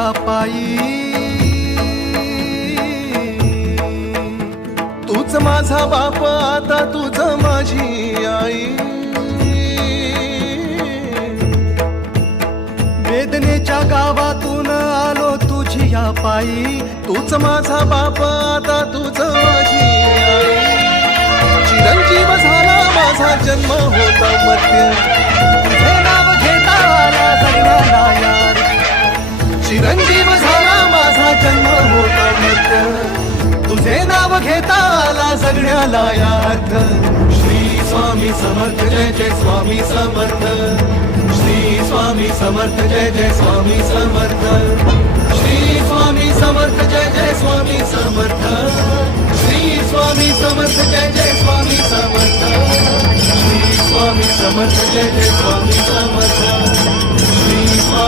या पायी. तूच माझा बाप आता तुझ माझी आई. वेदनेच्या गावातून आलो तुझी या पायी. तूच माझा बाप आता तुझ माझी आई. चिरंजीव झाला माझा जन्म होता मध्य. तुझे नाव घेता आला जगण्याला चिरंजीव झाला माझा जन्म होता मित्र. तुझे नाव घेता आला सगळ्याला यार्थ. श्री स्वामी समर्थ जय जय स्वामी समर्थ. श्री स्वामी समर्थ जय जय स्वामी समर्थ. श्री स्वामी समर्थ जय जय स्वामी समर्थ. श्री स्वामी समर्थ जय जय स्वामी समर्थ. श्री स्वामी समर्थ जय जय स्वामी समर्थ.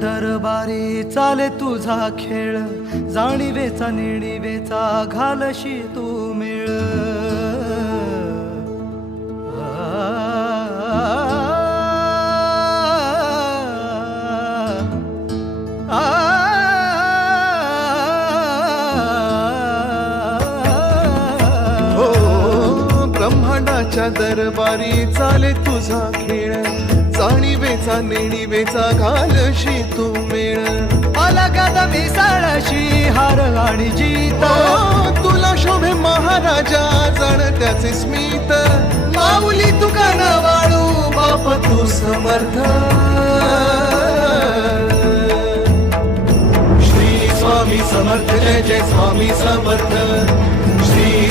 दरबारी चाले तुझा खेळ. जाणीवेचा निणीवेचा घालशी तू मिळ. ब्रह्मांडाच्या दरबारी चाले तुझा खेळ. जाणीवेचा नेणीवेचा घालशी तू मेळ. अलगद मिसळशी हार आणि जीत. ओ, तुला शोभे महाराजा जण त्याचे स्मित. माऊली तुका न वाळू बाप तू समर्थ. श्री स्वामी समर्थ जय जय स्वामी समर्थ.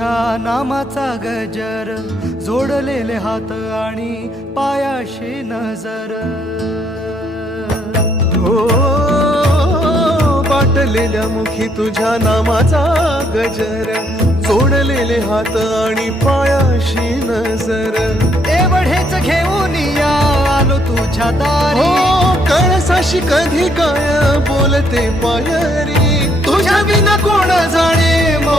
तुझ्या नामाचा गजर जोडलेले हात आणि पायाशी नजर. हो पाटलेल्या मुखी तुझ्या नामाचा गजर जोडलेले हात आणि पायाशी नजर. एवढेच घेऊन या आलो तुझ्या दारी. हो, कळसाशी कधी काय बोलते पायरी. तुझ्या विना कोण जा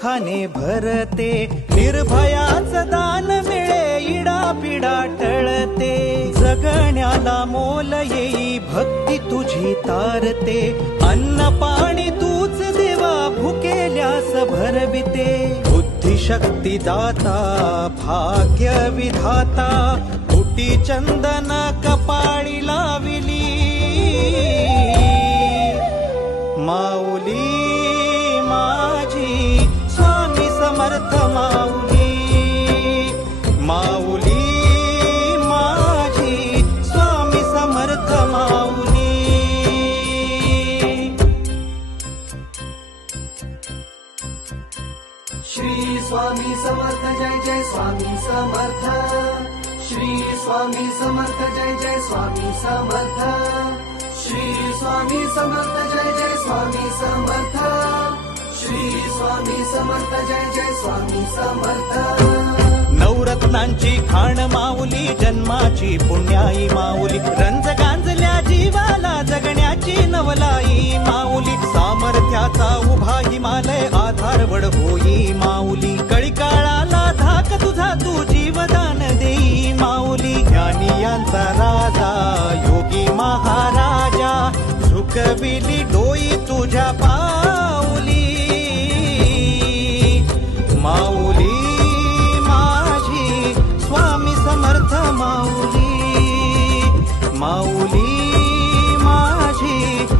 सुखाने भरते निर्भयाच दान मिळे इडा पिडा टळते. जगण्याला मोल येई भक्ती तुझी तारते. अन्न पाणी तूच देवा भुकेल्यास भरविते. बुद्धिशक्ती दाता भाग्य विधाता. कुटी चंदन कपाळी लाविली. माऊली समर्थ माऊली माऊली माझी स्वामी समर्थ माऊली श्री स्वामी समर्थ जय जय स्वामी समर्थ. श्री स्वामी समर्थ जय जय स्वामी समर्थ. श्री स्वामी समर्थ जय जय स्वामी समर्थ. नवरत्नांची खाण माऊली जन्माची पुण्याई माऊली. रंज गांजल्या जीवाला जगण्याची नवलाई माऊली. सामर्थ्याचा उभा हिमालय आधारवड होई माऊली. कळीकाळाला धाक तुझा तू जीवदान देई माऊली. ज्ञानी यांचा राजा योगी महाराजा. झुकविली